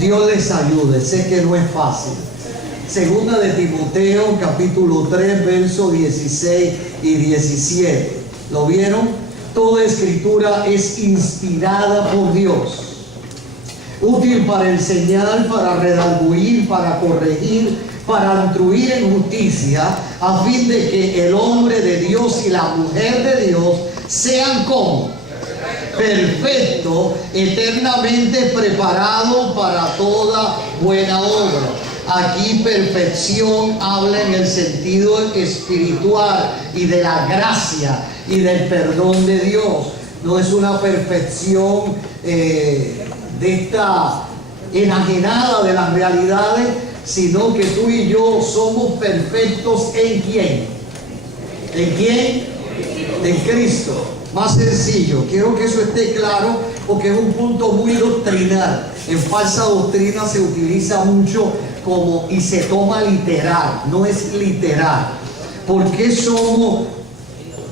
Dios les ayude, sé que no es fácil. Segunda de Timoteo, capítulo 3, versos 16 y 17. ¿Lo vieron? Toda escritura es inspirada por Dios, útil para enseñar, para redarguir, para corregir, para instruir en justicia, a fin de que el hombre de Dios y la mujer de Dios sean como perfectos, eternamente preparados para toda buena obra. Aquí perfección habla en el sentido espiritual y de la gracia y del perdón de Dios. No es una perfección de esta enajenada de las realidades, sino que tú y yo somos perfectos ¿en quién? ¿En quién? En Cristo. Más sencillo, quiero que eso esté claro porque es un punto muy doctrinal. En falsa doctrina se utiliza mucho como y se toma literal, no es literal. ¿Por qué somos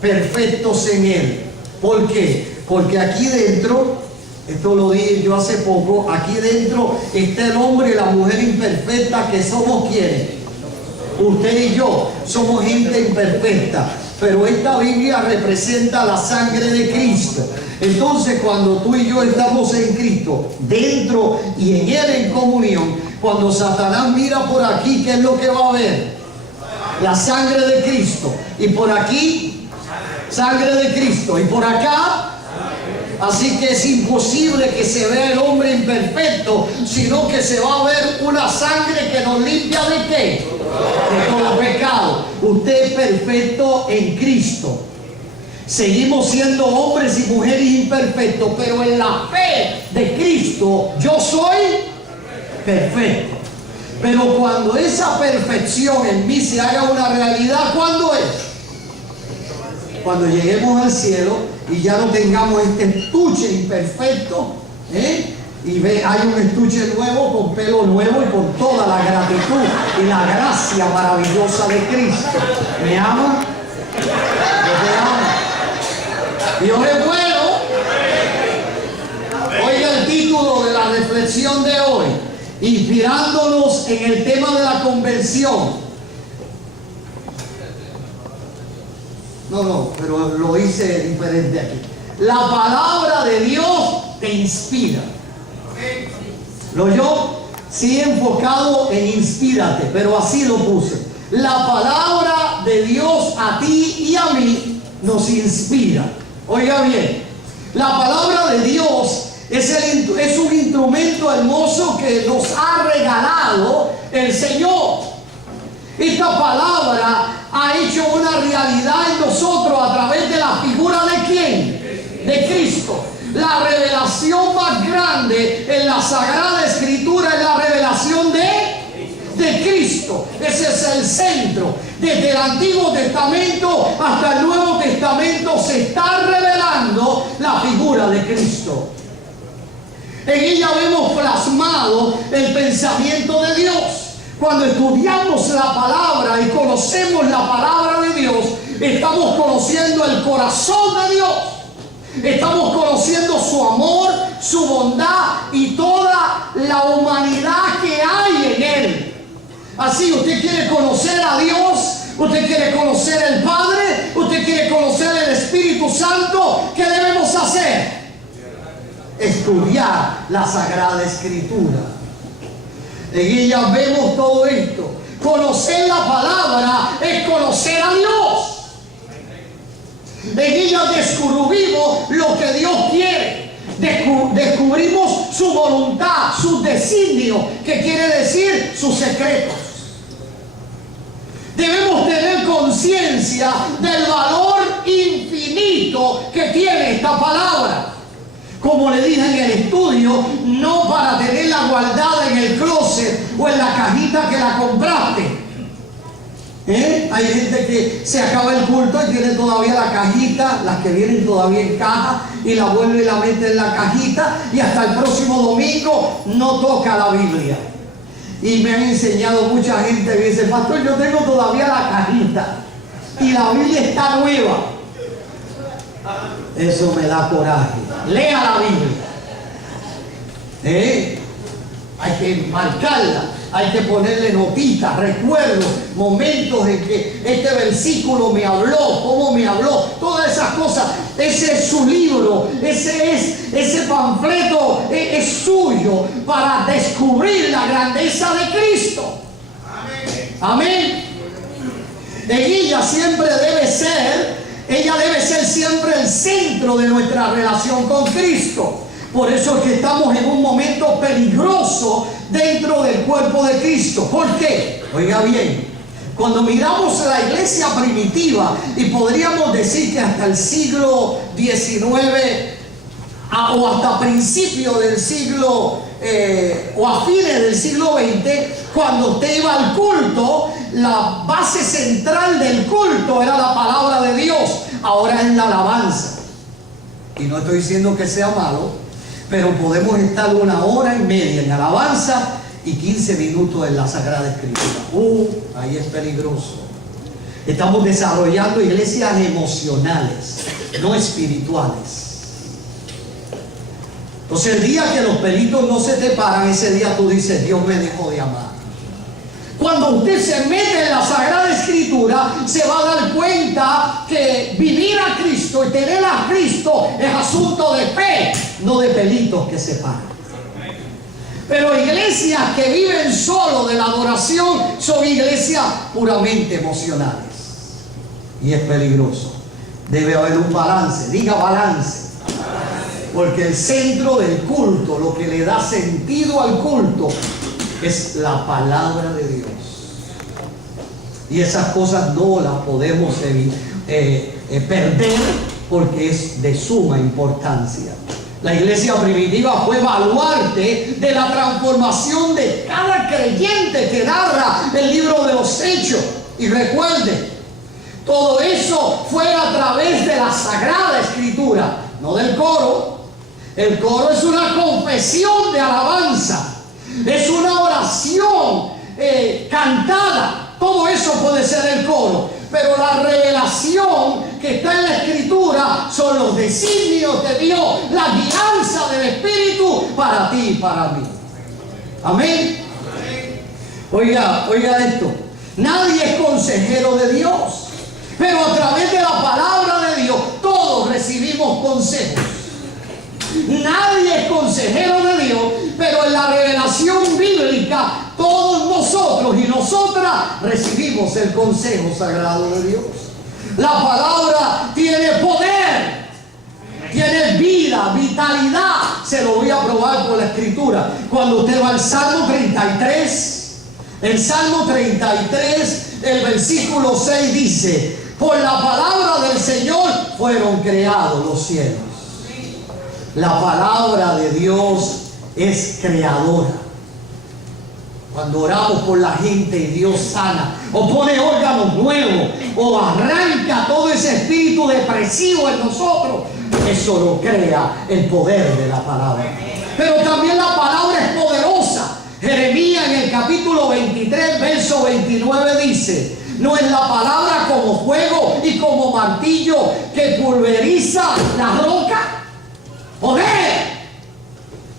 perfectos en Él? ¿Por qué? Porque aquí dentro, esto lo dije yo hace poco, aquí dentro está el hombre y la mujer imperfecta que somos quienes. Usted y yo somos gente imperfecta, pero esta Biblia representa la sangre de Cristo. Entonces cuando tú y yo estamos en Cristo, dentro y en Él en comunión, cuando Satanás mira por aquí, ¿qué es lo que va a ver? La sangre de Cristo. Y por aquí, sangre de Cristo. Y por acá, así que es imposible que se vea el hombre imperfecto, sino que se va a ver una sangre que nos limpia ¿de qué? De todo pecado. Usted es perfecto en Cristo. Seguimos siendo hombres y mujeres imperfectos, pero en la fe de Cristo yo soy perfecto. Pero cuando esa perfección en mí se haga una realidad, ¿cuándo es? Cuando lleguemos al cielo y ya no tengamos este estuche imperfecto, y hay un estuche nuevo, con pelo nuevo y con toda la gratitud y la gracia maravillosa de Cristo. ¿Me ama? Yo te amo. Dios es bueno. Oiga el título de la reflexión de hoy, inspirándonos en el tema de la conversión. No, pero lo hice diferente aquí. La palabra de Dios te inspira. ¿Lo oyó? Sí, enfocado en inspírate, pero así lo puse. La palabra de Dios a ti y a mí nos inspira. Oiga bien, la palabra de Dios es un instrumento hermoso que nos ha regalado el Señor. Esta palabra ha hecho una realidad en nosotros a través de la figura de ¿quién? De Cristo. La revelación más grande en la Sagrada Escritura es la revelación de Cristo. Ese es el centro. Desde el Antiguo Testamento hasta el Nuevo Testamento se está revelando la figura de Cristo. En ella vemos plasmado el pensamiento de Dios. Cuando estudiamos la palabra y conocemos la palabra de Dios, estamos conociendo el corazón de Dios. Estamos conociendo su amor, su bondad y toda la humanidad que hay en Él. Así, usted quiere conocer a Dios, usted quiere conocer al Padre, usted quiere conocer el Espíritu Santo, ¿qué debemos hacer? Estudiar la Sagrada Escritura. En ella vemos todo esto. Conocer la palabra es conocer a Dios. En ella descubrimos lo que Dios quiere. Descubrimos su voluntad, sus designios, que quiere decir sus secretos. Debemos tener conciencia del valor infinito que tiene esta palabra. Como le dije en el estudio, no para tenerla guardada en el closet o en la cajita que la compraste. Hay gente que se acaba el culto y tiene todavía la cajita, las que vienen todavía en caja, y la vuelve y la mete en la cajita, y hasta el próximo domingo no toca la Biblia. Y me han enseñado mucha gente que dice: pastor, yo tengo todavía la cajita y la Biblia está nueva. Eso me da coraje. Lea la Biblia. hay que marcarla, hay que ponerle notitas, recuerdos, momentos en que este versículo me habló, cómo me habló, todas esas cosas. Ese es su libro, ese panfleto es suyo para descubrir la grandeza de Cristo. Amén. Ella debe ser siempre el centro de nuestra relación con Cristo. Por eso es que estamos en un momento peligroso dentro del cuerpo de Cristo. ¿Por qué? Oiga bien, cuando miramos la iglesia primitiva, y podríamos decir que hasta el siglo XIX o hasta principios del siglo o a fines del siglo XX, cuando usted iba al culto, la base central del culto era la palabra de Dios. Ahora es la alabanza. Y no estoy diciendo que sea malo, pero podemos estar 1 hora y media en alabanza y 15 minutos en la Sagrada Escritura. Ahí es peligroso. Estamos desarrollando iglesias emocionales, no espirituales. Entonces el día que los pelitos no se te paran, ese día tú dices, Dios me dejó de amar. Cuando usted se mete en la Sagrada Escritura, se va a dar cuenta que vivir a Cristo y tener a Cristo es asunto de fe, no de pelitos que se paran. Pero iglesias que viven solo de la adoración son iglesias puramente emocionales. Y es peligroso. Debe haber un balance, diga balance. Porque el centro del culto, lo que le da sentido al culto, es la palabra de Dios. Y esas cosas no las podemos perder, porque es de suma importancia. La iglesia primitiva fue baluarte de la transformación de cada creyente que narra el libro de los Hechos. Y recuerde, todo eso fue a través de la Sagrada Escritura, no del coro. El coro es una confesión de alabanza, es una oración cantada. Todo eso puede ser el coro, pero la revelación que está en la Escritura son los designios de Dios, la guianza del Espíritu para ti y para mí. Amén. Oiga esto, nadie es consejero de Dios, pero a través de la palabra de Dios todos recibimos consejos. Nadie es consejero de Dios, pero en la revelación bíblica todos nosotros y nosotras recibimos el consejo sagrado de Dios. La palabra tiene poder, tiene vida, vitalidad. Se lo voy a probar por la Escritura. Cuando usted va al Salmo 33, el Salmo 33, el versículo 6 dice: por la palabra del Señor fueron creados los cielos. La palabra de Dios es creadora. Cuando oramos por la gente y Dios sana, o pone órganos nuevos, o arranca todo ese espíritu depresivo en nosotros, eso lo crea el poder de la palabra. Pero también la palabra es poderosa. Jeremías en el capítulo 23, verso 29 dice: no es la palabra como fuego y como martillo que pulveriza la roca. Poder.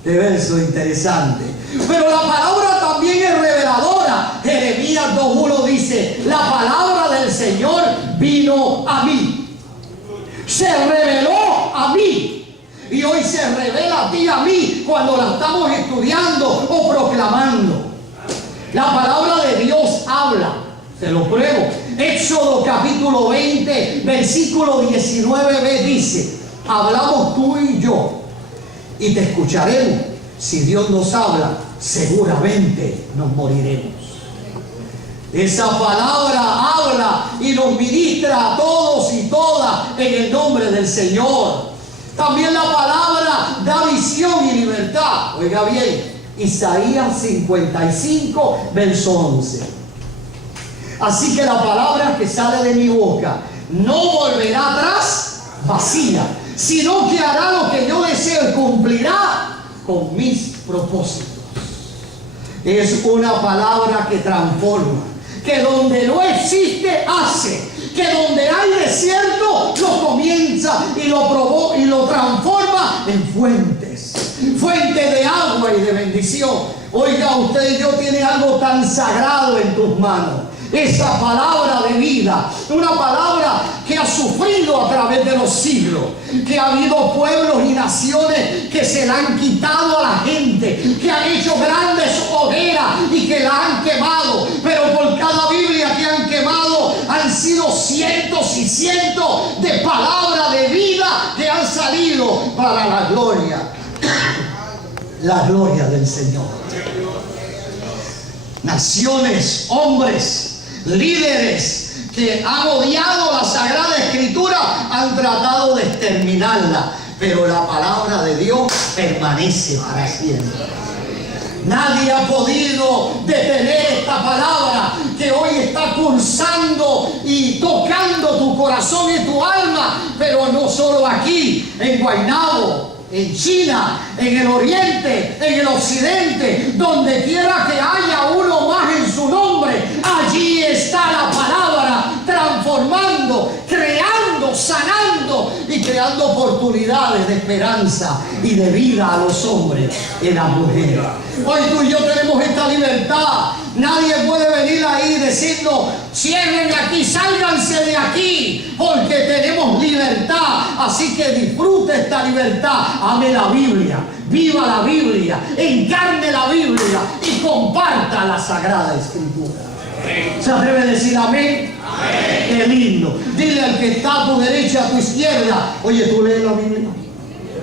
Qué verso interesante. Pero la palabra también es reveladora. Jeremías 2:1 dice: la palabra del Señor vino a mí, se reveló a mí, y hoy se revela a ti y a mí cuando la estamos estudiando o proclamando. La palabra de Dios habla. Se lo pruebo. Éxodo capítulo 20 versículo 19b dice: hablamos tú y yo, y te escucharemos. Si Dios nos habla, seguramente nos moriremos. Esa palabra habla y nos ministra a todos y todas en el nombre del Señor. También la palabra da visión y libertad. Oiga bien, Isaías 55, verso 11. Así que la palabra que sale de mi boca no volverá atrás vacía, sino que hará lo que yo deseo y cumplirá con mis propósitos. Es una palabra que transforma, que donde no existe hace, que donde hay desierto lo comienza y lo transforma en fuentes de agua y de bendición. Oiga, usted y yo tiene algo tan sagrado en tus manos. Esa palabra de vida, una palabra que ha sufrido a través de los siglos, que ha habido pueblos y naciones que se la han quitado a la gente, que han hecho grandes hogueras y que la han quemado, pero por cada Biblia que han quemado han sido cientos y cientos de palabras de vida que han salido para la gloria del Señor. Naciones, hombres, líderes que han odiado la Sagrada Escritura han tratado de exterminarla, pero la palabra de Dios permanece para siempre. Nadie ha podido detener esta palabra que hoy está pulsando y tocando tu corazón y tu alma, pero no solo aquí, en Guaynabo, en China, en el oriente, en el occidente, donde quiera que haya uno más en su nombre, allí está la palabra transformando, creando, sanando y creando oportunidades de esperanza y de vida a los hombres y las mujeres. Hoy tú y yo tenemos esta libertad. Nadie puede venir ahí y decirnos: cierren aquí, sálganse de aquí, porque tenemos libertad. Así que disfrute esta libertad. Ame la Biblia, viva la Biblia, encarne la Biblia y comparta la Sagrada Escritura. ¿Se atreve a decir amén? Amén. Qué lindo. Dile al que está a tu derecha, a tu izquierda: oye, ¿tú lees la Biblia?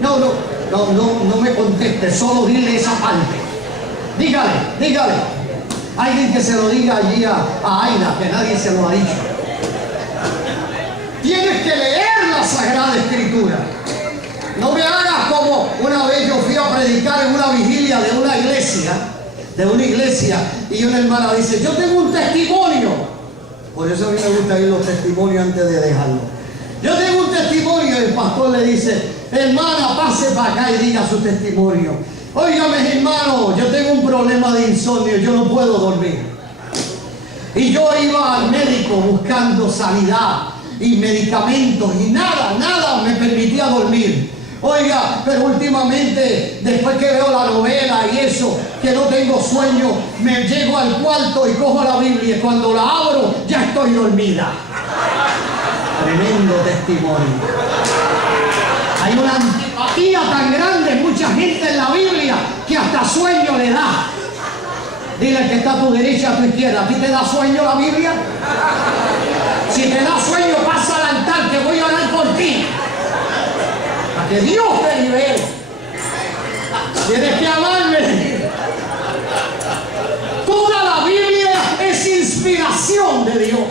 No me contestes, solo dile esa parte. Dígale. Alguien que se lo diga allí a Aida, que nadie se lo ha dicho. Tienes que leer la Sagrada Escritura. No me hagas como una vez yo fui a predicar en una vigilia de una iglesia, y una hermana dice: yo tengo un testimonio. Por eso a mí me gusta oír los testimonios antes de dejarlo. Yo tengo un testimonio, y el pastor le dice: hermana, pase para acá y diga su testimonio. Óigame, hermano, yo tengo un problema de insomnio, yo no puedo dormir. Y yo iba al médico buscando sanidad y medicamentos y nada me permitía dormir. Oiga, pero últimamente, después que veo la novela y eso, que no tengo sueño, me llego al cuarto y cojo la Biblia, y cuando la abro ya estoy dormida. Tremendo testimonio. Hay una antipatía tan grande, mucha gente en la Biblia, que hasta sueño le da. Dile al que está a tu derecha, a tu izquierda: ¿a ti te da sueño la Biblia? Si te da sueño, pasa al altar, que voy a orar por ti, para que Dios te libere. Tienes que amarme. Toda la Biblia es inspiración de Dios,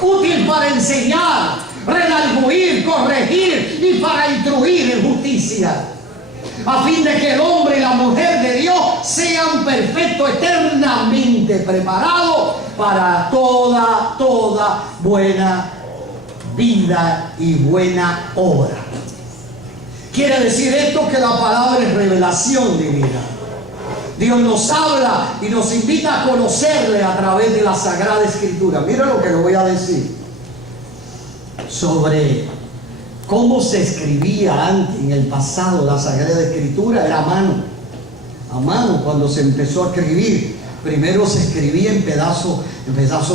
útil para enseñar, redarguir, corregir y para instruir en justicia, a fin de que el hombre y la mujer de Dios sean perfectos, eternamente preparados para toda buena vida y buena obra. Quiere decir esto que la palabra es revelación divina. Dios nos habla y nos invita a conocerle a través de la Sagrada Escritura. Mira lo que le voy a decir sobre cómo se escribía antes, en el pasado. La Sagrada Escritura era a mano cuando se empezó a escribir. Primero se escribía en pedazos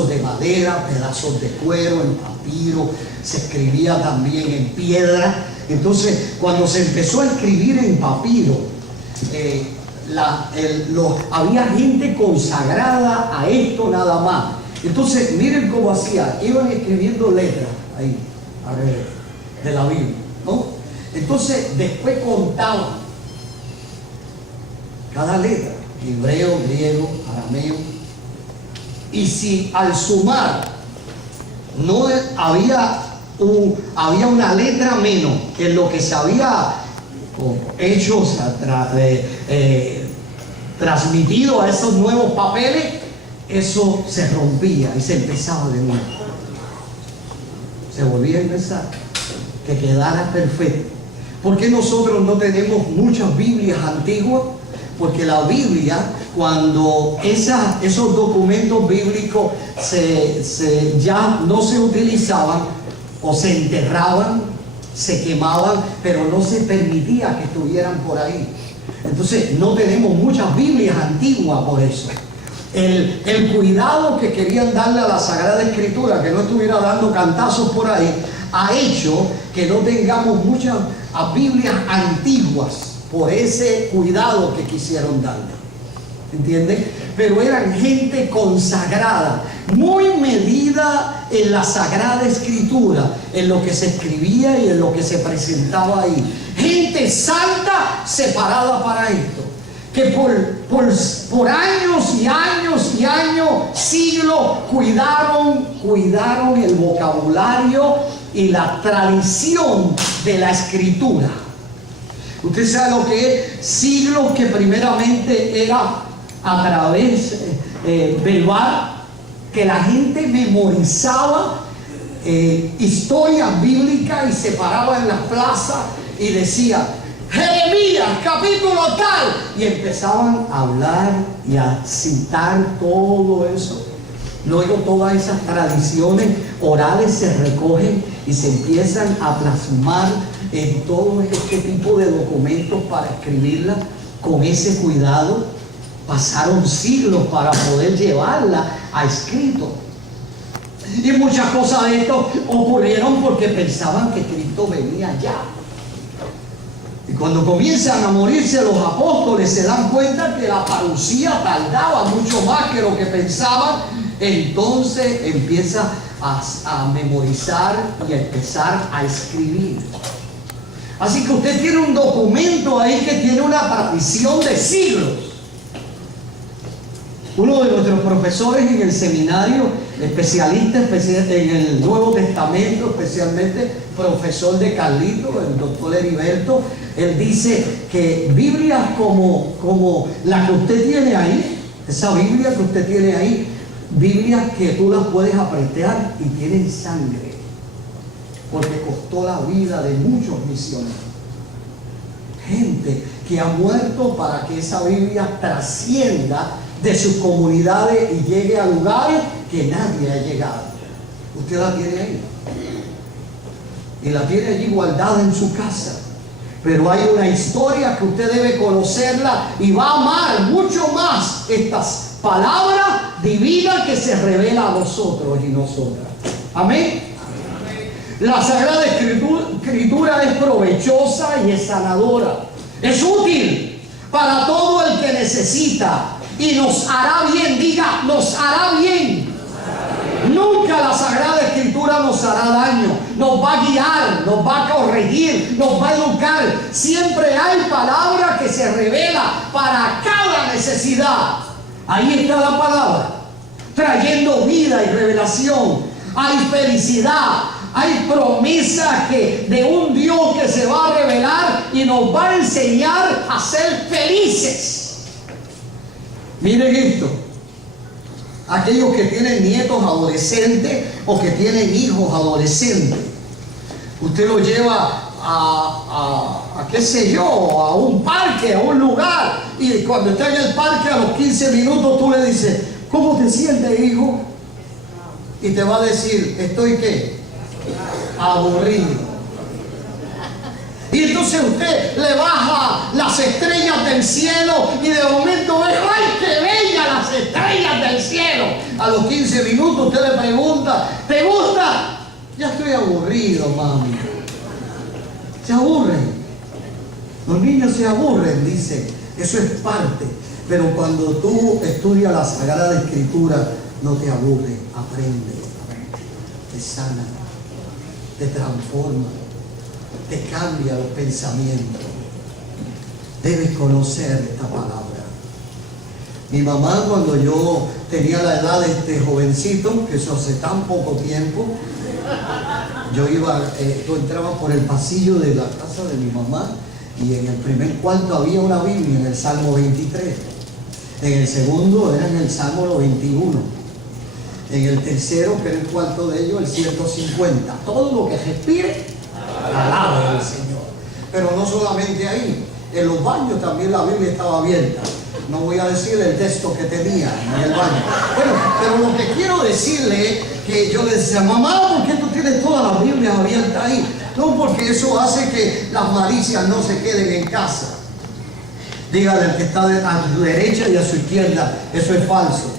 de madera, pedazos de cuero, en papiro, se escribía también en piedra. Entonces, cuando se empezó a escribir en papiro, había gente consagrada a esto nada más. Entonces, miren cómo hacía: iban escribiendo letras ahí, alrededor de la Biblia, ¿no? Entonces, después contaban cada letra: hebreo, griego, arameo. Y si al sumar no había una letra menos que lo que se había hecho, o sea, transmitido a esos nuevos papeles, eso se rompía y se empezaba de nuevo. Se volvía a empezar, que quedara perfecto. ¿Por qué nosotros no tenemos muchas Biblias antiguas? Porque la Biblia, cuando esos documentos bíblicos ya no se utilizaban, o se enterraban, se quemaban, pero no se permitía que estuvieran por ahí. Entonces no tenemos muchas Biblias antiguas por eso. El cuidado que querían darle a la Sagrada Escritura, que no estuviera dando cantazos por ahí, ha hecho que no tengamos muchas Biblias antiguas por ese cuidado que quisieron darle. ¿Entienden? Pero eran gente consagrada, muy medida en la Sagrada Escritura, en lo que se escribía y en lo que se presentaba ahí. Gente santa separada para esto, que por años y años y años, siglos, cuidaron el vocabulario y la tradición de la Escritura. Usted sabe lo que es siglos, que primeramente era a través verbal, que la gente memorizaba historias bíblicas y se paraba en la plaza y decía: Jeremías capítulo tal, y empezaban a hablar y a citar todo eso. Luego todas esas tradiciones orales se recogen y se empiezan a plasmar en todo este tipo de documentos para escribirla con ese cuidado. Pasaron siglos para poder llevarla a escrito. Y muchas cosas de esto ocurrieron porque pensaban que Cristo venía ya. Y cuando comienzan a morirse los apóstoles, se dan cuenta que la parucía tardaba mucho más que lo que pensaban. Entonces empieza a memorizar y a empezar a escribir. Así que usted tiene un documento ahí que tiene una tradición de siglos. Uno de nuestros profesores en el seminario, especialista en el Nuevo Testamento, especialmente profesor de Carlito, el doctor Heriberto, él dice que Biblias como la que usted tiene ahí, esa Biblia que usted tiene ahí, Biblias que tú las puedes apretar y tienen sangre, porque costó la vida de muchos misioneros. Gente que ha muerto para que esa Biblia trascienda de sus comunidades y llegue a lugares que nadie ha llegado. Usted la tiene ahí y la tiene allí guardada en su casa, pero hay una historia que usted debe conocerla y va a amar mucho más estas palabras divinas que se revela a nosotros y nosotras. Amén. La Sagrada Escritura es provechosa y es sanadora, es útil para todo el que necesita y nos hará bien. Diga, nos hará bien. Nunca la Sagrada Escritura nos hará daño, nos va a guiar, nos va a corregir, nos va a educar. Siempre hay palabra que se revela para cada necesidad. Ahí está la palabra, trayendo vida y revelación. Hay felicidad, hay promesa de un Dios que se va a revelar y nos va a enseñar a ser felices. Miren esto. Aquellos que tienen nietos adolescentes o que tienen hijos adolescentes, usted lo lleva a qué sé yo, a un parque, a un lugar, y cuando está en el parque a los 15 minutos tú le dices: ¿cómo te sientes, hijo? Y te va a decir: estoy ¿qué? Aburrido. Y entonces usted le baja las estrellas del cielo y de momento ve: ¡ay, qué bellas las estrellas del cielo! A los 15 minutos usted le pregunta: ¿te gusta? Ya estoy aburrido, mami. Se aburren. Los niños se aburren, dice. Eso es parte. Pero cuando tú estudias la Sagrada Escritura, no te aburre, aprende, te sana, te transforma, te cambia los pensamientos. Debes conocer esta palabra. Mi mamá, cuando yo tenía la edad de este jovencito, que eso hace tan poco tiempo, yo entraba por el pasillo de la casa de mi mamá y en el primer cuarto había una Biblia en el Salmo 23. En el segundo era en el Salmo 21. En el tercero, que era el cuarto de ellos, el 150. Todo lo que respire, alabe al Señor. Pero no solamente ahí, en los baños también la Biblia estaba abierta. No voy a decir el texto que tenía en el baño. Bueno, pero lo que quiero decirle es que yo le decía: mamá, ¿por qué tú tienes todas las Biblias abiertas ahí? No, porque eso hace que las malicias no se queden en casa. Dígale al que está a su derecha y a su izquierda, eso es falso.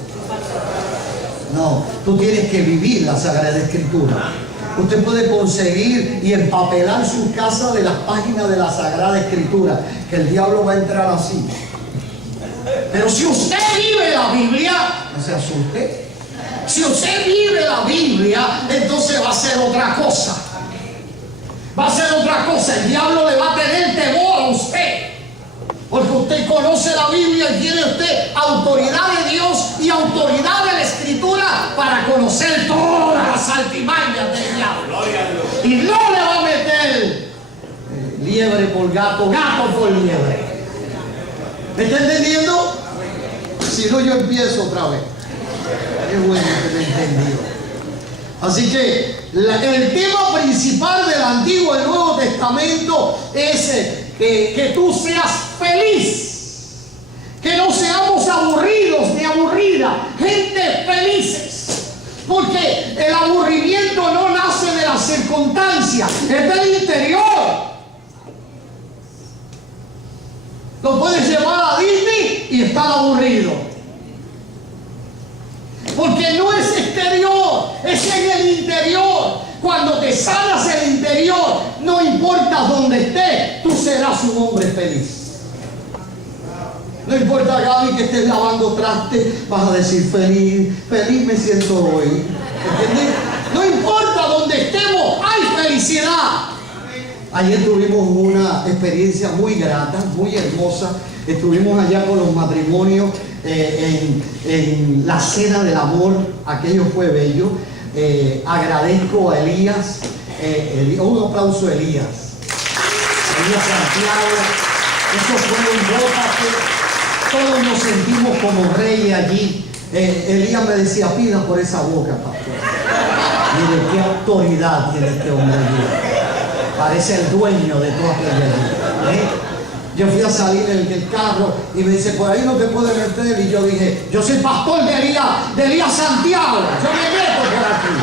No, tú tienes que vivir la Sagrada Escritura. Usted puede conseguir y empapelar su casa de las páginas de la Sagrada Escritura, que el diablo va a entrar así. Pero si usted vive la Biblia, no se asuste. Si usted vive la Biblia, entonces va a ser otra cosa. Va a ser otra cosa. El diablo le va a tener temor a usted. Porque usted conoce la Biblia y tiene usted autoridad de Dios y autoridad de la Escritura para conocer todas las altimañas del diablo. Y no le va a meter liebre por gato, gato por liebre. ¿Me está entendiendo? Si no, yo empiezo otra vez. Qué bueno que me entendió. Así que el tema principal del Antiguo y el Nuevo Testamento es que tú seas feliz, que no seamos aburridos ni aburridas, gente felices, porque el aburrimiento no nace de las circunstancias, es del interior. Lo puedes llevar a Disney y estar aburrido, porque no es exterior, es en el interior. Cuando te sanas el interior, no importa dónde estés, tú serás un hombre feliz. No importa, Gaby, que estés lavando trastes, vas a decir feliz, feliz me siento hoy. ¿Entiendes? No importa dónde estemos, hay felicidad. Ayer tuvimos una experiencia muy grata, muy hermosa. Estuvimos allá con los matrimonios en la cena del amor. Aquello fue bello. Agradezco a Elías, un aplauso a Elías Santiago. Eso fue un boda que todos nos sentimos como reyes allí. Elías me decía, pida por esa boca, pastor. Mire qué autoridad tiene este hombre allí. Parece el dueño de toda aquella. Yo fui a salir en el carro y me dice, por ahí no te puedes meter. Y yo dije, yo soy pastor de Elías Santiago. Yo me meto por aquí.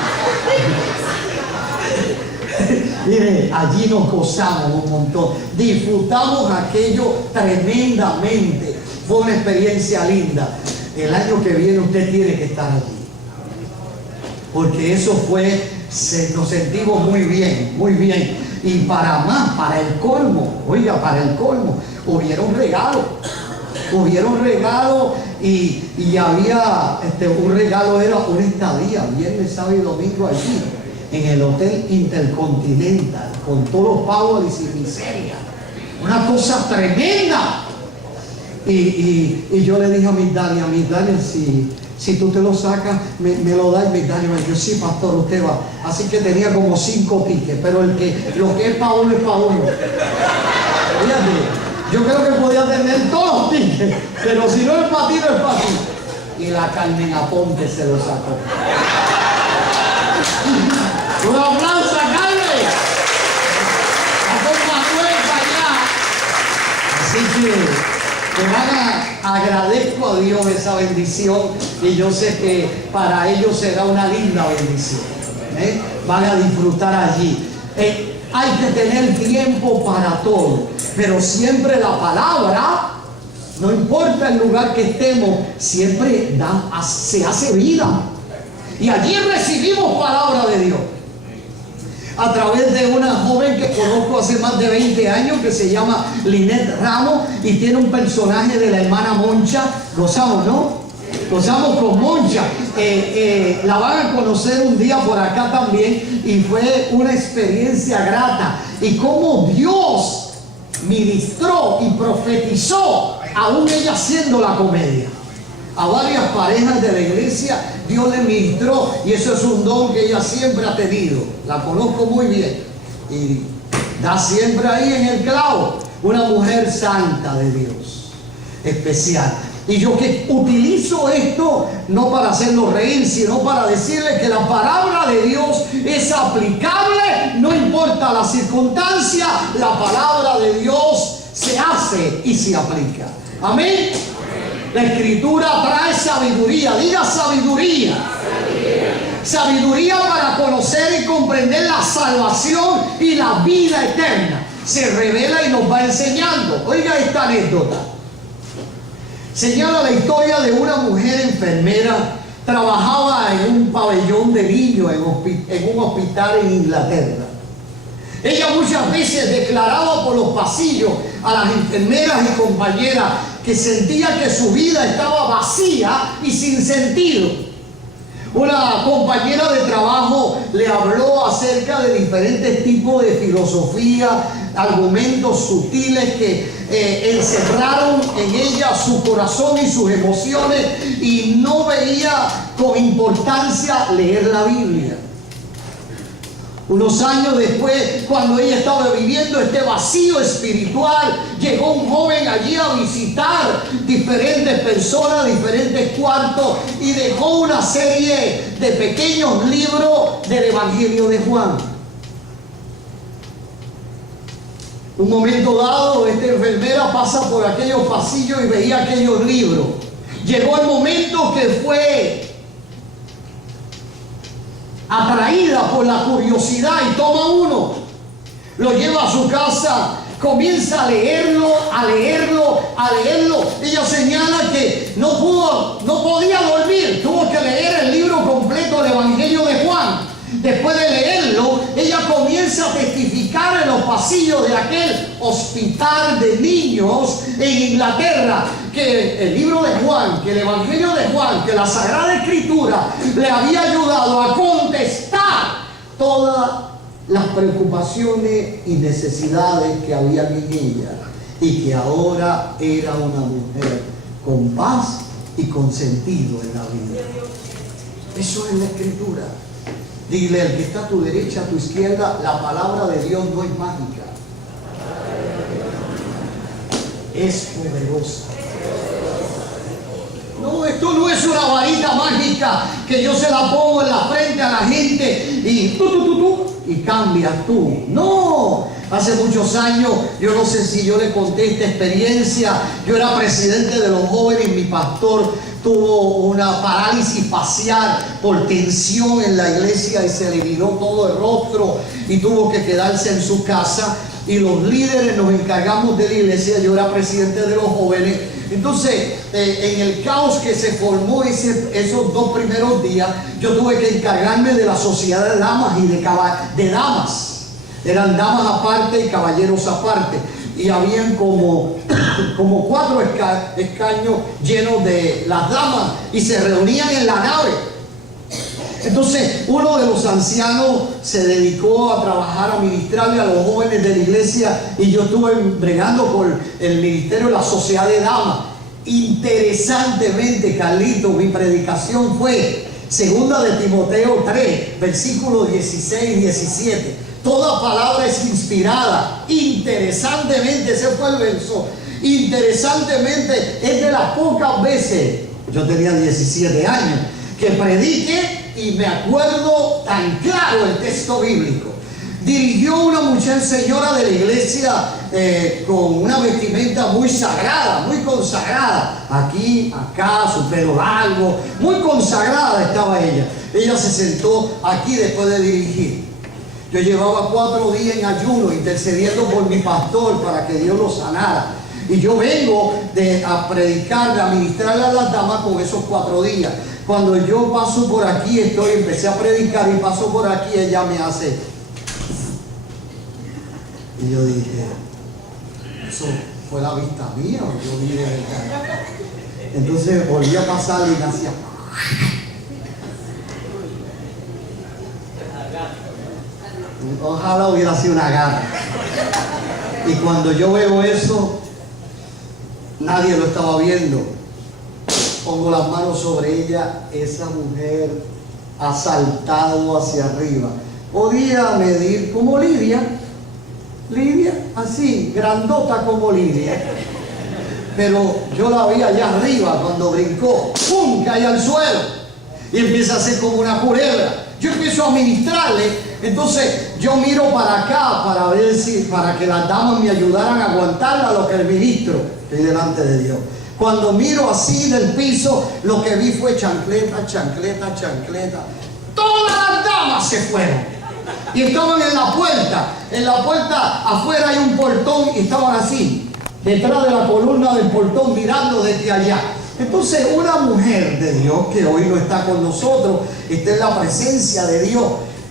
Mire, allí nos gozamos un montón. Disfrutamos aquello tremendamente. Fue una experiencia linda. El año que viene usted tiene que estar allí. Porque eso fue, nos sentimos muy bien, muy bien. Y para más, para el colmo, oiga, para el colmo, hubieron regalos y había, un regalo era una estadía, viernes, sábado y domingo allí, en el Hotel Intercontinental, con todos los pavos y miseria. Una cosa tremenda. Y yo le dije a Migdalia, si tú te lo sacas, me lo das. Migdalia me dijo, sí, pastor, usted va. Así que tenía como 5 tickets, pero lo que es para uno es para uno. Fíjate, yo creo que podía tener todos los tickets, pero si no es para ti, no es para ti. Y la Carmen Aponte se lo sacó. Un aplauso a Carmen. A Manuel para allá. Así que agradezco a Dios esa bendición y yo sé que para ellos será una linda bendición. Van a disfrutar allí. Hay que tener tiempo para todo, pero siempre la palabra, no importa el lugar que estemos, siempre se hace vida. Y allí recibimos palabra de Dios. A través de una joven que conozco hace más de 20 años que se llama Linet Ramos y tiene un personaje de la hermana Moncha. Gozamos, ¿no? Gozamos con Moncha. La van a conocer un día por acá también y fue una experiencia grata. Y cómo Dios ministró y profetizó, aún ella haciendo la comedia. A varias parejas de la iglesia Dios le ministró y eso es un don que ella siempre ha tenido. La conozco muy bien y da siempre ahí en el clavo. Una mujer santa de Dios, especial. Y yo que utilizo esto no para hacerlo reír, sino para decirles que la palabra de Dios es aplicable, no importa la circunstancia, la palabra de Dios se hace y se aplica. Amén. La Escritura trae sabiduría. Diga sabiduría. Sabiduría para conocer y comprender la salvación y la vida eterna. Se revela y nos va enseñando. Oiga esta anécdota. Señala la historia de una mujer enfermera. Trabajaba en un pabellón de niños en un hospital en Inglaterra. Ella muchas veces declaraba por los pasillos a las enfermeras y compañeras que sentía que su vida estaba vacía y sin sentido. Una compañera de trabajo le habló acerca de diferentes tipos de filosofía, argumentos sutiles que encerraron en ella su corazón y sus emociones, y no veía con importancia leer la Biblia. Unos años después, cuando ella estaba viviendo este vacío espiritual, llegó un joven allí a visitar diferentes personas, diferentes cuartos, y dejó una serie de pequeños libros del Evangelio de Juan. Un momento dado, esta enfermera pasa por aquellos pasillos y veía aquellos libros. Llegó el momento que fue atraída por la curiosidad y toma uno, lo lleva a su casa, comienza a leerlo, a leerlo, a leerlo. Ella señala que no podía dormir, tuvo que leer el libro completo del Evangelio de Juan. Después de leerlo, ella comienza a testificar en los pasillos de aquel hospital de niños en Inglaterra que el libro de Juan, que el Evangelio de Juan, que la Sagrada Escritura le había ayudado a contestar todas las preocupaciones y necesidades que había en ella, y que ahora era una mujer con paz y con sentido en la vida. Eso es la Escritura. Dile al que está a tu derecha, a tu izquierda, la palabra de Dios no es mágica, es poderosa. No, esto no es una varita mágica que yo se la pongo en la frente a la gente y y cambias tú. No, hace muchos años, yo no sé si yo le conté esta experiencia. Yo era presidente de los jóvenes, mi pastor tuvo una parálisis facial por tensión en la iglesia y se le viró todo el rostro y tuvo que quedarse en su casa, y los líderes nos encargamos de la iglesia. Yo era presidente de los jóvenes. Entonces, en el caos que se formó esos 2 primeros días, yo tuve que encargarme de la sociedad de damas y de damas. Eran damas aparte y caballeros aparte. Y habían como 4 escaños llenos de las damas, y se reunían en la nave. Entonces, uno de los ancianos se dedicó a trabajar, a ministrarle a los jóvenes de la iglesia, y yo estuve bregando por el ministerio de la sociedad de damas. Interesantemente, Carlito, mi predicación fue 2 de Timoteo 3, versículos 16 y 17. Toda palabra es inspirada. Interesantemente, ese fue el verso. Interesantemente, es de las pocas veces, yo tenía 17 años, que prediqué y me acuerdo tan claro el texto bíblico. Dirigió una mujer, señora de la iglesia, con una vestimenta muy sagrada, muy consagrada. Aquí, acá, su pelo largo, muy consagrada estaba ella. Ella se sentó aquí después de dirigir. Yo llevaba 4 días en ayuno, intercediendo por mi pastor para que Dios lo sanara. Y yo vengo a predicar, a ministrarle a las damas con esos 4 días. Cuando yo paso por aquí, empecé a predicar y paso por aquí, ella me hace. Y yo dije, ¿eso fue la vista mía o yo vi de verdad? Entonces volví a pasar y me hacía. Ojalá hubiera sido una garra. Y cuando yo veo eso, nadie lo estaba viendo. Pongo las manos sobre ella, esa mujer ha saltado hacia arriba. Podía medir como Lidia, así, grandota como Lidia. Pero yo la vi allá arriba cuando brincó, ¡pum!, cae al suelo y empieza a ser como una culebra. Yo empiezo a ministrarle, entonces yo miro para acá para ver para que las damas me ayudaran a aguantarla a lo que el ministro, estoy delante de Dios. Cuando miro así del piso, lo que vi fue chancleta, chancleta, chancleta. Todas las damas se fueron y estaban en la puerta. En la puerta afuera hay un portón y estaban así. detrás de la columna del portón mirando desde allá. Entonces una mujer de Dios que hoy no está con nosotros, está en la presencia de Dios,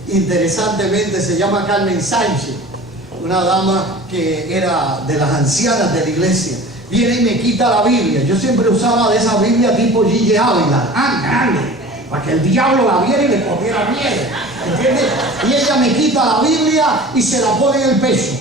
interesantemente se llama Carmen Sánchez, una dama que era de las ancianas de la iglesia, viene y me quita la Biblia. Yo siempre usaba de esa Biblia tipo Gigi Ávila, grande, para que el diablo la viera y le cogiera miedo, ¿entiendes? Y ella me quita la Biblia y se la pone en el pecho.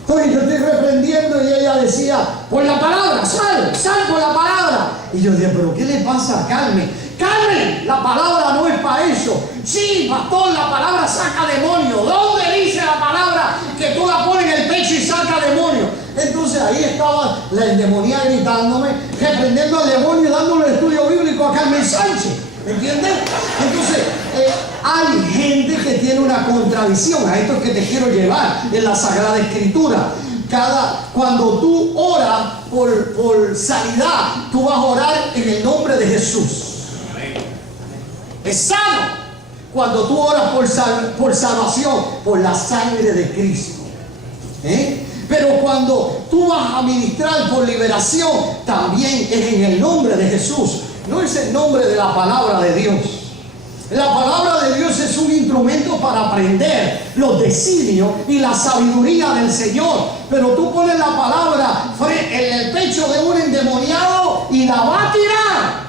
Entonces yo estoy reprendiendo y ella decía, por la palabra, sal por la palabra. Y yo decía, pero ¿qué le pasa a Carmen? Carmen, la palabra no es para eso. Sí, pastor, la palabra saca demonios. ¿Dónde dice la palabra que tú la pones en el pecho y saca demonios? Entonces ahí estaba la endemoniada gritándome, reprendiendo al demonio y dándole el estudio bíblico a Carmen Sánchez. ¿Entiendes? Entonces, hay gente que tiene una contradicción. A esto es que te quiero llevar en la Sagrada Escritura. Cuando tú oras por sanidad, tú vas a orar en el nombre de Jesús. Es sano. Cuando tú oras por salvación, por la sangre de Cristo. Pero cuando tú vas a ministrar por liberación, también es en el nombre de Jesús. No es el nombre de la palabra de Dios. La palabra de Dios es un instrumento para aprender los designios y la sabiduría del Señor. Pero tú pones la palabra en el pecho de un endemoniado y la va a tirar.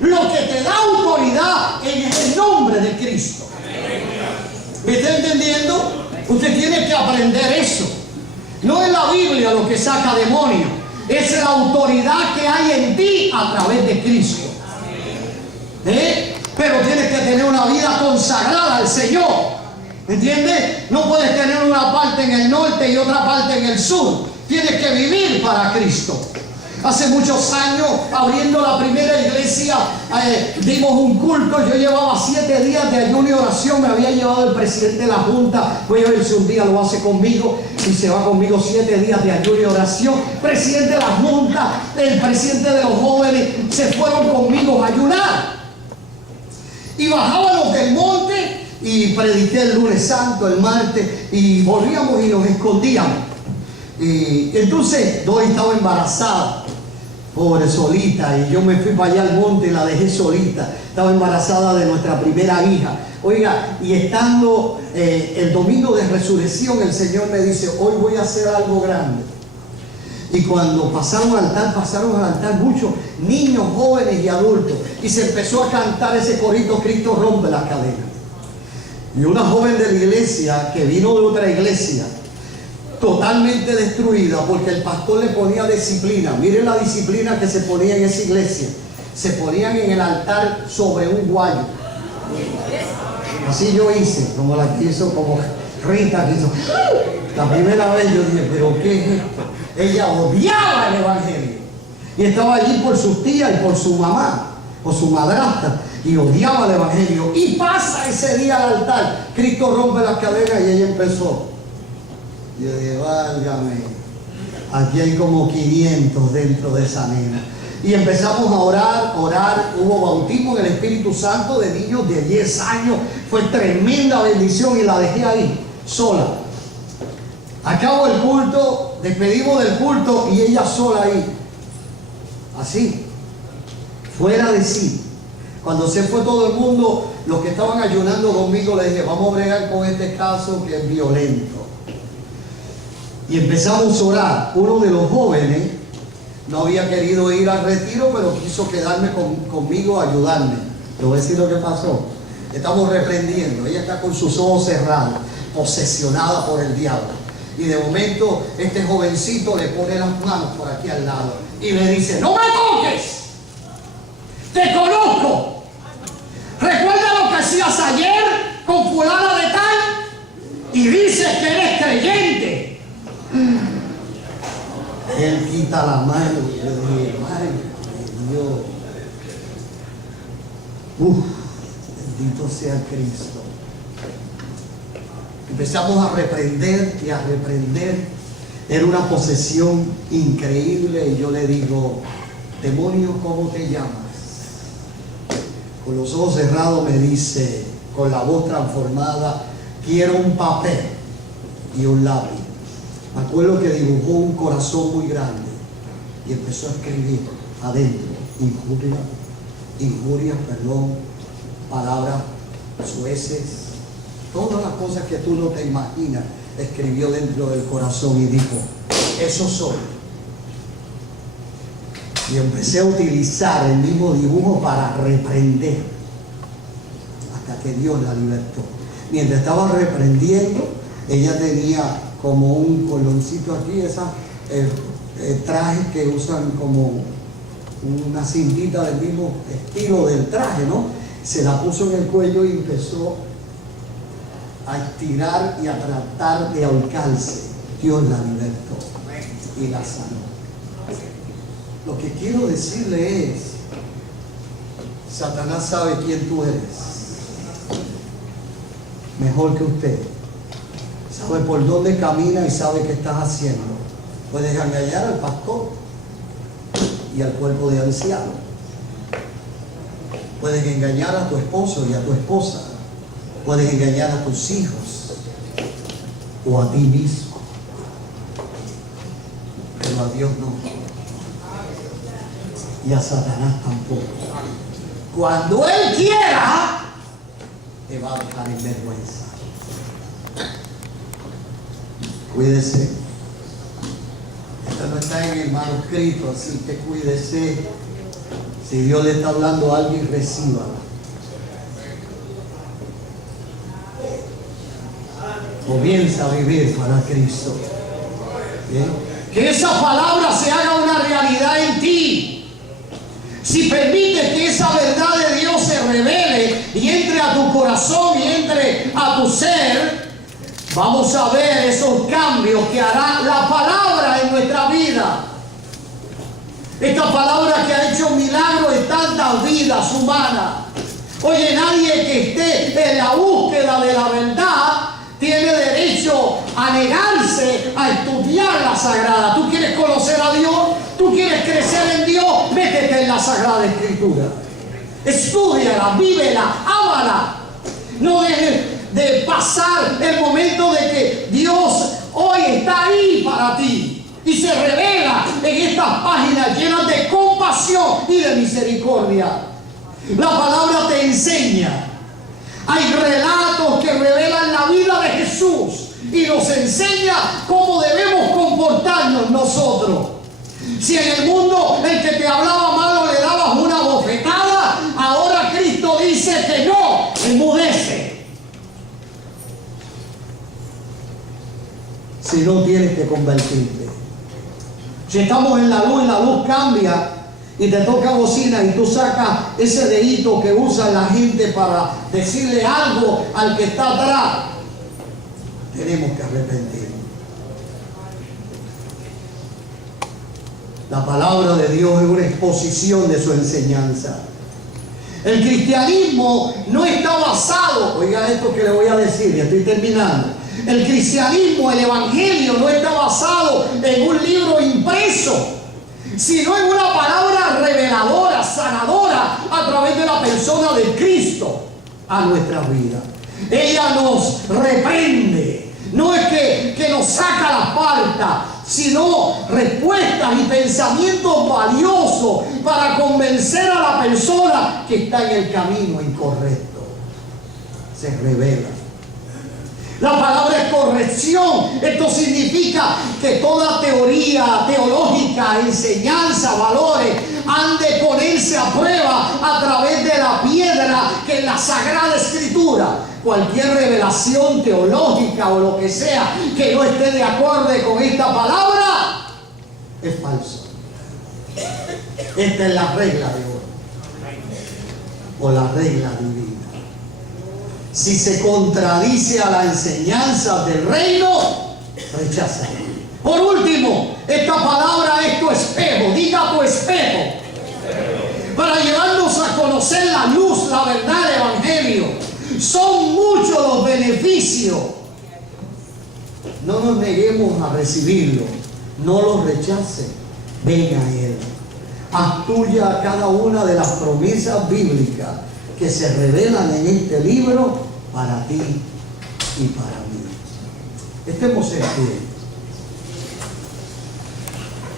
Lo que te da autoridad es el nombre de Cristo. ¿Me está entendiendo? Usted tiene que aprender eso. No es la Biblia lo que saca demonios. Es la autoridad que hay en ti a través de Cristo. Pero tienes que tener una vida consagrada al Señor. ¿Entiendes? No puedes tener una parte en el norte y otra parte en el sur. Tienes que vivir para Cristo. Hace muchos años, abriendo la primera iglesia, dimos un culto. Yo llevaba 7 días de ayuno y oración. Me había llevado el presidente de la Junta. Voy a ver si un día lo hace conmigo. Y se va conmigo 7 días de ayuno y oración. Presidente de la Junta, el presidente de los jóvenes, se fueron conmigo a ayunar. Y bajábamos del monte y prediqué el lunes santo, el martes, y volvíamos y nos escondíamos. Y entonces Doy estaba embarazada, pobre, solita, y yo me fui para allá al monte y la dejé solita. Estaba embarazada de nuestra primera hija. Oiga, y estando el domingo de resurrección, el Señor me dice, hoy voy a hacer algo grande. Y cuando pasaron al altar muchos niños, jóvenes y adultos. Y se empezó a cantar ese corito, Cristo rompe las cadenas. Y una joven de la iglesia, que vino de otra iglesia, totalmente destruida, porque el pastor le ponía disciplina. Miren la disciplina que se ponía en esa iglesia. Se ponían en el altar sobre un guayo. Así yo hice, como la que hizo, como Rita que hizo. La primera vez yo dije, ¿pero qué es esto? Ella odiaba el evangelio. Y estaba allí por sus tías y por su mamá, por su madrastra. Y odiaba el evangelio. Y pasa ese día al altar. Cristo rompe las cadenas y ella empezó. Yo dije, válgame. Aquí hay como 500 dentro de esa nena. Y empezamos a orar. Hubo bautismo en el Espíritu Santo de niños de 10 años. Fue tremenda bendición y la dejé ahí, sola. Acabo el culto, despedimos del culto y ella sola ahí. Así, fuera de sí. Cuando se fue todo el mundo, los que estaban ayunando conmigo, le dije, vamos a bregar con este caso que es violento. Y empezamos a orar. Uno de los jóvenes no había querido ir al retiro, pero quiso quedarme conmigo a ayudarme. Te voy a decir lo que pasó. Estamos reprendiendo. Ella está con sus ojos cerrados, posesionada por el diablo. Y de momento este jovencito le pone las manos por aquí al lado y le dice, no me toques, te conozco, recuerda lo que hacías ayer con fulana de tal y dices que eres creyente. Él quita la mano y yo dije, madre de Dios, bendito sea Cristo. Empezamos a reprender y a reprender. Era una posesión increíble y yo le digo, demonio, ¿cómo te llamas? Con los ojos cerrados me dice, con la voz transformada, quiero un papel y un lápiz. Me acuerdo que dibujó un corazón muy grande y empezó a escribir adentro injurias, palabras sueces, todas las cosas que tú no te imaginas, escribió dentro del corazón y dijo, eso soy. Y empecé a utilizar el mismo dibujo para reprender hasta que Dios la libertó. Mientras estaba reprendiendo, ella tenía como un coloncito aquí, esas trajes que usan como una cintita del mismo estilo del traje, ¿no? Se la puso en el cuello y empezó a estirar y a tratar de ahorcarse. Dios la libertó y la sanó. Lo que quiero decirle es, Satanás sabe quién tú eres mejor que usted. Sabe por dónde camina y sabe qué estás haciendo. Puedes engañar al pastor y al cuerpo de ancianos. Puedes engañar a tu esposo y a tu esposa. Puedes engañar a tus hijos o a ti mismo. Pero a Dios no. Y a Satanás tampoco. Cuando Él quiera, te va a dejar en vergüenza. Cuídese. Esto no está en el manuscrito, así que cuídese. Si Dios le está hablando a alguien, recíbala. Comienza a vivir para Cristo. ¿Bien? Que esa palabra se haga una realidad en ti. Si permites que esa verdad de Dios se revele y entre a tu corazón y entre a tu ser, vamos a ver esos cambios que hará la palabra en nuestra vida. Esta palabra que ha hecho milagros en tantas vidas humanas. Oye, nadie que esté en la búsqueda de la verdad tiene derecho a negarse a estudiar la Sagrada. ¿Tú quieres conocer a Dios? ¿Tú quieres crecer en Dios? Métete en la Sagrada Escritura. Estúdiala, vívela, ámala. No dejes de pasar el momento de que Dios hoy está ahí para ti y se revela en estas páginas llenas de compasión y de misericordia. La palabra te enseña. Hay relatos que revelan la vida de Jesús y nos enseña cómo debemos comportarnos nosotros. Si en el mundo el que te hablaba malo le dabas una bofetada, ahora Cristo dice que no, enmudece. Si no tienes que convertirte. Si estamos en la luz cambia y te toca bocina y tú sacas ese dedito que usa la gente para decirle algo al que está atrás, tenemos que arrepentirnos. La palabra de Dios es una exposición de su enseñanza. El cristianismo no está basado, oiga esto que le voy a decir, ya estoy terminando. El cristianismo, el evangelio no está basado en un libro impreso, sino en una palabra reveladora, sanadora a través de la persona de Cristo a nuestra vida. Ella nos reprende, no es que nos saca la falta, sino respuestas y pensamientos valiosos para convencer a la persona que está en el camino incorrecto. Se revela. La palabra es corrección. Esto significa que toda teoría teológica, enseñanza, valores han de ponerse a prueba a través de la piedra que es la Sagrada Escritura. Cualquier revelación teológica o lo que sea que no esté de acuerdo con esta palabra es falso. Esta es la regla de oro o la regla divina. Si se contradice a la enseñanza del reino, rechaza. Por último, esta palabra es tu espejo. Diga tu espejo. Para llevarnos a conocer la luz, la verdad del evangelio. Son muchos los beneficios. No nos neguemos a recibirlo. No lo rechace. Ven a Él. Haz tuya cada una de las promesas bíblicas que se revelan en este libro para ti y para mí. Estemos en pie.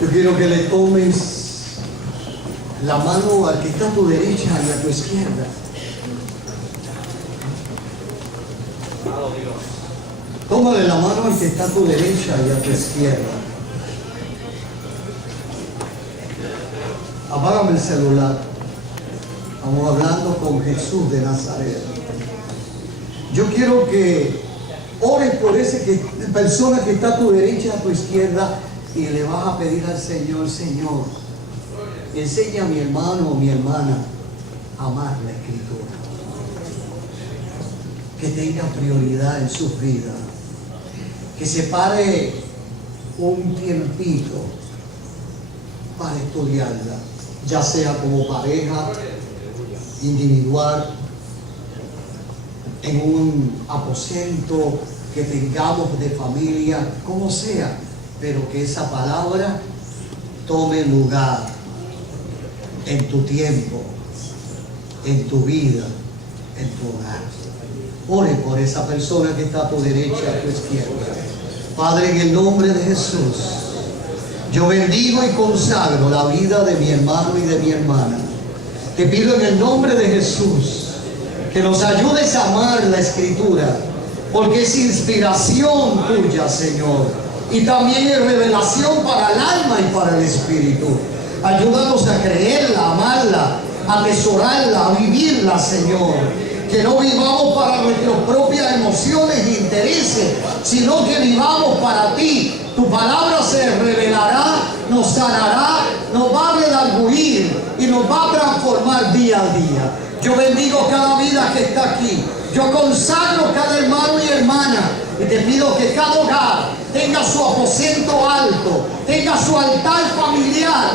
Yo quiero que le tomes la mano al que está a tu derecha y a tu izquierda. Tómale la mano al que está a tu derecha y a tu izquierda. Apágame el celular. Estamos hablando con Jesús de Nazaret. Yo quiero que ores por esa persona que está a tu derecha y a tu izquierda y le vas a pedir al Señor: Señor, enseña a mi hermano o mi hermana a amar la Escritura. Que tenga prioridad en sus vidas. Que se pare un tiempito para estudiarla, ya sea como pareja, individual, en un aposento que tengamos de familia, como sea, pero que esa palabra tome lugar en tu tiempo, en tu vida, en tu hogar. Ore por esa persona que está a tu derecha, a tu izquierda. Padre, en el nombre de Jesús, yo bendigo y consagro la vida de mi hermano y de mi hermana. Te pido en el nombre de Jesús que nos ayudes a amar la Escritura, porque es inspiración tuya, Señor, y también es revelación para el alma y para el espíritu. Ayúdanos a creerla, a amarla, a atesorarla, a vivirla, Señor. Que no vivamos para nuestras propias emociones e intereses, sino que vivamos para ti. Tu palabra se revelará, nos sanará, nos va a redarguir y nos va a transformar día a día. Yo bendigo cada vida que está aquí. Yo consagro cada hermano y hermana. Y te pido que cada hogar tenga su aposento alto, tenga su altar familiar,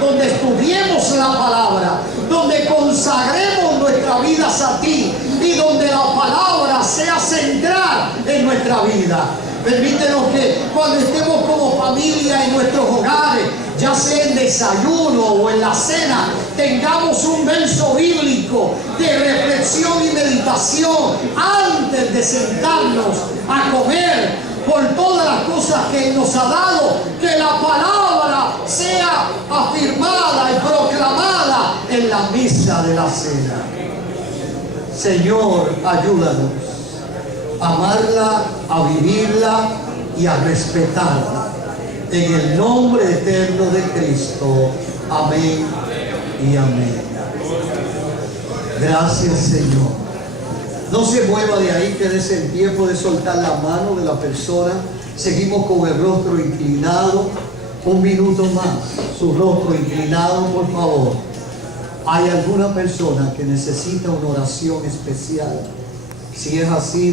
donde estudiemos la palabra, donde consagremos nuestras vidas a ti y donde la palabra sea central en nuestra vida. Permítenos que cuando estemos como familia en nuestros hogares, ya sea en desayuno o en la cena, tengamos un verso bíblico de reflexión y meditación antes de sentarnos a comer, por todas las cosas que Él nos ha dado, que la palabra sea afirmada y proclamada en la misa de la cena. Señor, ayúdanos a amarla, a vivirla y a respetarla. En el nombre eterno de Cristo. Amén y amén. Gracias, Señor. No se mueva de ahí, quédese en pie, puede soltar la mano de la persona. Seguimos con el rostro inclinado. Un minuto más. Su rostro inclinado, por favor. ¿Hay alguna persona que necesita una oración especial? Si es así,